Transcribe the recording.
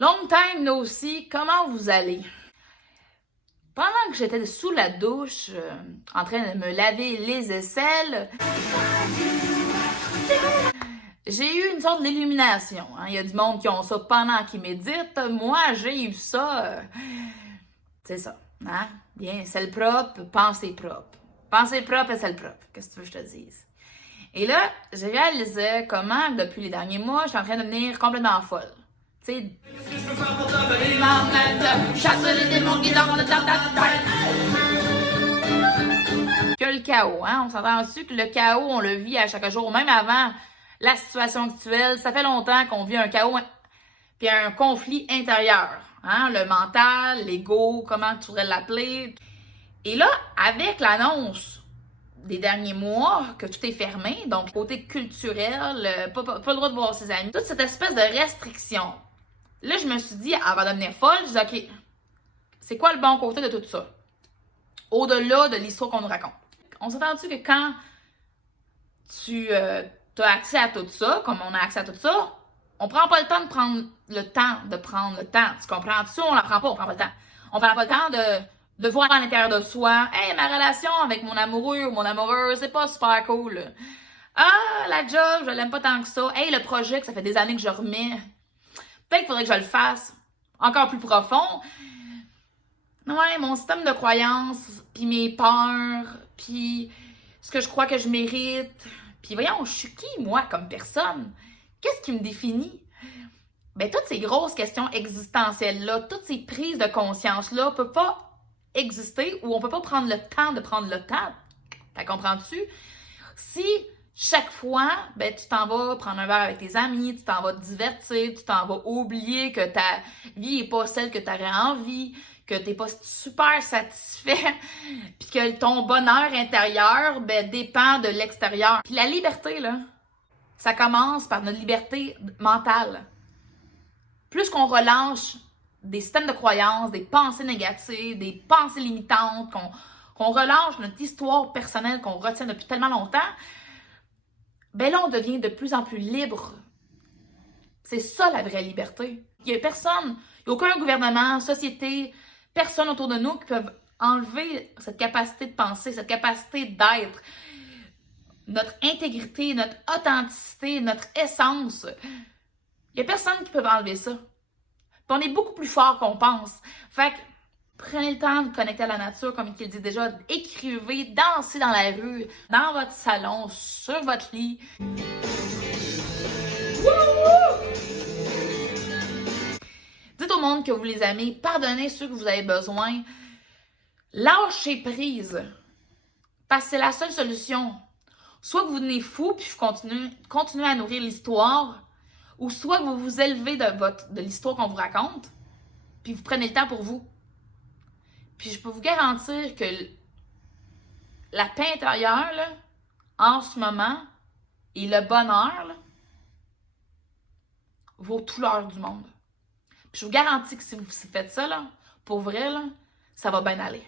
Long time no see, comment vous allez? Pendant que j'étais sous la douche, en train de me laver les aisselles, j'ai eu une sorte d'illumination. Hein? Il y a du monde qui ont ça pendant qu'ils méditent. Moi, j'ai eu ça. C'est ça. Hein? Bien, c'est propre, pensez propre. Pensez propre et c'est propre. Qu'est-ce que tu veux que je te dise? Et là, j'ai réalisé comment, depuis les derniers mois, je suis en train de devenir complètement folle. Tu sais. Qu'est-ce que je peux faire pour t'enlever? Chasser les démons qui dorment dans ta tête. Que le chaos, hein? On s'entend dessus que le chaos, on le vit à chaque jour, même avant la situation actuelle. Ça fait longtemps qu'on vit un chaos puis un conflit intérieur. Hein? Le mental, l'ego, comment tu voudrais l'appeler. Et là, avec l'annonce des derniers mois que tout est fermé, donc côté culturel, pas le droit de voir ses amis, toute cette espèce de restriction. Là, je me suis dit, avant de devenir folle, je dis, OK, c'est quoi le bon côté de tout ça? Au-delà de l'histoire qu'on nous raconte. On s'entend-tu que quand tu as accès à tout ça, comme on a accès à tout ça, on prend pas le temps de prendre le temps. Tu comprends-tu? On prend pas le temps. On prend pas le temps de voir à l'intérieur de soi, hey, ma relation avec mon amoureux ou mon amoureuse, c'est pas super cool. Ah, la job, je l'aime pas tant que ça. Hey, le projet que ça fait des années que je remets. Peut-être qu'il faudrait que je le fasse encore plus profond. Ouais, mon système de croyances, puis mes peurs, puis ce que je crois que je mérite. Puis voyons, je suis qui, moi, comme personne? Qu'est-ce qui me définit? Ben, toutes ces grosses questions existentielles-là, toutes ces prises de conscience-là, peuvent pas exister ou on peut pas prendre le temps de prendre le temps. T'as comprends-tu? Si chaque fois, ben, tu t'en vas prendre un verre avec tes amis, tu t'en vas te divertir, tu t'en vas oublier que ta vie n'est pas celle que tu aurais envie, que tu n'es pas super satisfait, puis que ton bonheur intérieur ben, dépend de l'extérieur. Puis la liberté, là, ça commence par notre liberté mentale. Plus qu'on relâche des systèmes de croyances, des pensées négatives, des pensées limitantes, qu'on relâche notre histoire personnelle qu'on retient depuis tellement longtemps, ben là, on devient de plus en plus libre. C'est ça, la vraie liberté. Il n'y a personne, il n'y a aucun gouvernement, société, personne autour de nous qui peuvent enlever cette capacité de penser, cette capacité d'être, notre intégrité, notre authenticité, notre essence. Il n'y a personne qui peut enlever ça. Puis on est beaucoup plus fort qu'on pense. Fait que prenez le temps de connecter à la nature, comme il dit déjà. Écrivez, dansez dans la rue, dans votre salon, sur votre lit. Dites au monde que vous les aimez, pardonnez ceux que vous avez besoin. Lâchez prise. Parce que c'est la seule solution. Soit que vous devenez fou, puis continuez à nourrir l'histoire, ou soit que vous vous élevez de l'histoire qu'on vous raconte, puis vous prenez le temps pour vous. Puis je peux vous garantir que la paix intérieure, là, en ce moment, et le bonheur, là, vaut tout l'or du monde. Puis je vous garantis que si vous faites ça, là, pour vrai, là, ça va bien aller.